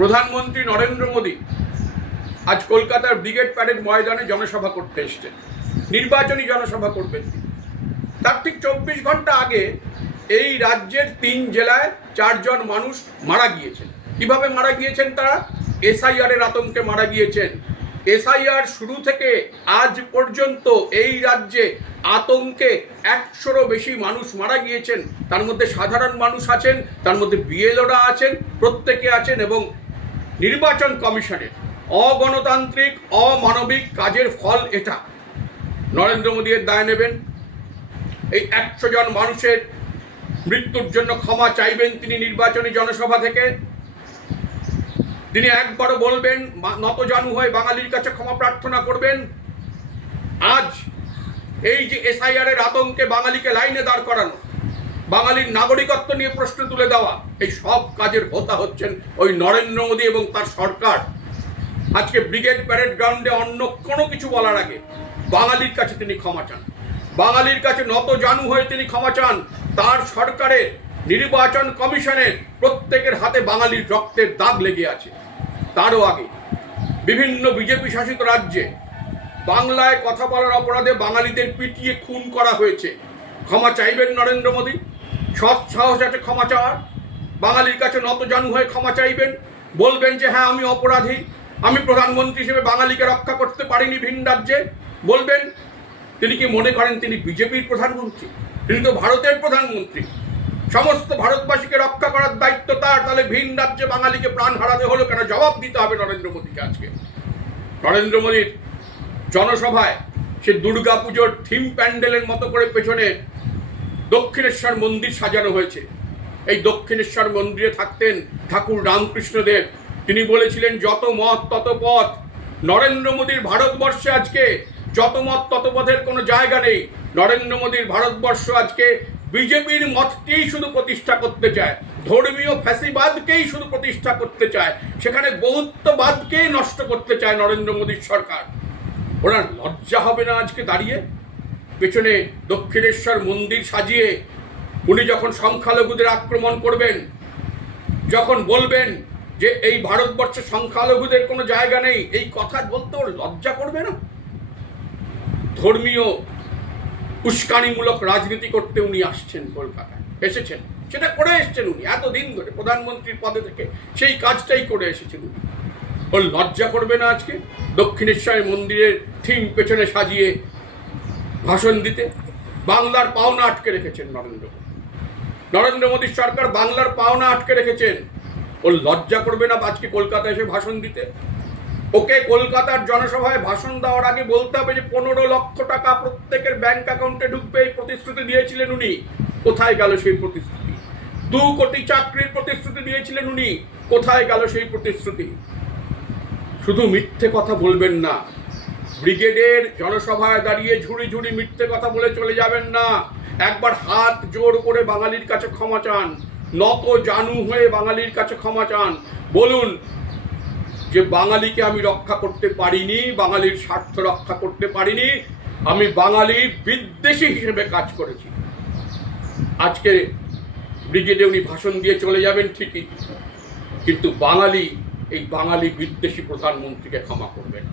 প্রধানমন্ত্রী নরেন্দ্র মোদী আজ কলকাতার ব্রিগেড প্যারেড ময়দানে জনসভা করতে এসছেন। নির্বাচনী জনসভা করবেন। তার ঠিক 24 ঘন্টা আগে এই রাজ্যের 3 জেলায় 4 জন মানুষ মারা গিয়েছেন। কিভাবে মারা গিয়েছেন? তারা এসআইআর এর আতঙ্কে মারা গিয়েছেন। এসআইআর শুরু থেকে আজ পর্যন্ত এই রাজ্যে আতঙ্কে 100রও বেশি মানুষ মারা গিয়েছেন। তার মধ্যে সাধারণ মানুষ আছেন, তার মধ্যে বিএলওরা আছেন, প্রত্যেকে আছেন। এবং নির্বাচন কমিশনের অগণতান্ত্রিক অমানবিক কাজের ফল এটা। নরেন্দ্র মোদী এর দায় নেবেন। এই 100 জন মানুষের মৃত্যুর জন্য ক্ষমা চাইবেন তিনি নির্বাচনী জনসভা থেকে। তিনি একবারও বলবেন, নতজানু হয়ে বাঙালির কাছে ক্ষমা প্রার্থনা করবেন। আজ এই যে এসআইআর এর আতঙ্কে বাঙালিকে লাইনে দাঁড় করানো, বাঙালির নাগরিকত্ব নিয়ে প্রশ্ন তুলে দেওয়া, এই সব কাজের হোতা হচ্ছেন ওই নরেন্দ্র মোদী এবং তার সরকার। আজকে ব্রিগেড প্যারেড গ্রাউন্ডে অন্য কোনো কিছু বলার আগে বাঙালির কাছে তিনি ক্ষমা চান। বাঙালির কাছে নতজানু হয়ে তিনি ক্ষমা চান। তার সরকারের নির্বাচন কমিশনের প্রত্যেকের হাতে বাঙালির রক্তের দাগ লেগে আছে। তারও আগে বিভিন্ন বিজেপি শাসিত রাজ্যে বাংলায় কথা বলার অপরাধে বাঙালিদের পিটিয়ে খুন করা হয়েছে। ক্ষমা চাইবেন নরেন্দ্র মোদী। সৎ সাহস আছে ক্ষমা চাওয়ার। বাঙালির কাছে নতজানু হয়ে ক্ষমা চাইবেন। বলবেন যে হ্যাঁ, আমি অপরাধী, আমি প্রধানমন্ত্রী হিসেবে বাঙালিকে রক্ষা করতে পারিনি ভিন রাজ্যে। বলবেন। তিনি কি মনে করেন তিনি বিজেপির প্রধানমন্ত্রী? তিনি তো ভারতের প্রধানমন্ত্রী। সমস্ত ভারতবাসীকে রক্ষা করার দায়িত্ব তার। তাহলে ভিন রাজ্যে বাঙালিকে প্রাণ হারাতে হলো কেন? জবাব দিতে হবে নরেন্দ্র মোদীকে। আজকে নরেন্দ্র মোদীর জনসভায় সে দুর্গা পুজোর থিম প্যান্ডেলের মতো করে পেছনে দক্ষিণেশ্বর মন্দির সাজানো হয়েছে। এই দক্ষিণেশ্বর মন্দিরে থাকতেন ঠাকুর রামকৃষ্ণদেব। তিনি বলেছিলেন, যত মত তত পথ। নরেন্দ্র মোদীর ভারতবর্ষে আজকে যত মত তত পথের কোনো জায়গা নেই। নরেন্দ্র মোদীর ভারতবর্ষ আজকে বিজেপির মতকেই শুধু প্রতিষ্ঠা করতে চায়, ধর্মীয় ফ্যাসিবাদকেই শুধু প্রতিষ্ঠা করতে চায়, সেখানে বহুত্ববাদকেই নষ্ট করতে চায় নরেন্দ্র মোদীর সরকার। ওনার লজ্জা হবে না আজকে দাঁড়িয়ে পেছনে দক্ষিণেশ্বর মন্দির সাজিয়ে উনি যখন সংখ্যালঘুদের আক্রমণ করবেন, যখন বলবেন যে এই ভারতবর্ষে সংখ্যালঘুদের কোনো জায়গা নেই, এই কথা বলতে ওর লজ্জা করবে না? ধর্মীয় উস্কানিমূলক রাজনীতি করতে উনি আসছেন কলকাতায়, এসেছেন, সেটা করে এসছেন উনি এতদিন ধরে প্রধানমন্ত্রীর পদে থেকে সেই কাজটাই করে এসেছেন উনি। ওর লজ্জা করবে না আজকে দক্ষিণেশ্বর মন্দিরের থিম পেছনে সাজিয়ে ভাষণ দিতে? বাংলার পাওনা আটকে রেখেছেন নরেন্দ্র মোদীর সরকার। বাংলার পাওনা আটকে রেখেছেন। ওর লজ্জা করবে না আজকে কলকাতায় এসে ভাষণ দিতে? ওকে কলকাতার জনসভায় ভাষণ দেওয়ার আগে বলতে হবে যে 15 লক্ষ টাকা প্রত্যেকের ব্যাংক অ্যাকাউন্টে ঢুকবে, এই প্রতিশ্রুতি দিয়েছিলেন উনি। কোথায় গেল সেই প্রতিশ্রুতি? 2 কোটি চাকরির প্রতিশ্রুতি দিয়েছিলেন উনি। কোথায় গেল সেই প্রতিশ্রুতি? শুধু মিথ্যে কথা বলবেন না। ব্রিগেডের জনসভায় দাঁড়িয়ে ঝুড়ি ঝুড়ি মিথ্যে কথা বলে চলে যাবেন না। একবার হাত জোর করে বাঙালির কাছে ক্ষমা চান। নত জানু হয়ে বাঙালির কাছে ক্ষমা চান। বলুন যে বাঙালিকে আমি রক্ষা করতে পারিনি, বাঙালির স্বার্থ রক্ষা করতে পারিনি, আমি বাঙালি বিদ্বেষী হিসেবে কাজ করেছি। আজকে ব্রিগেডে উনি ভাষণ দিয়ে চলে যাবেন ঠিকই, কিন্তু বাঙালি এই বাঙালি বিদ্বেষী প্রধানমন্ত্রীকে ক্ষমা করবে না।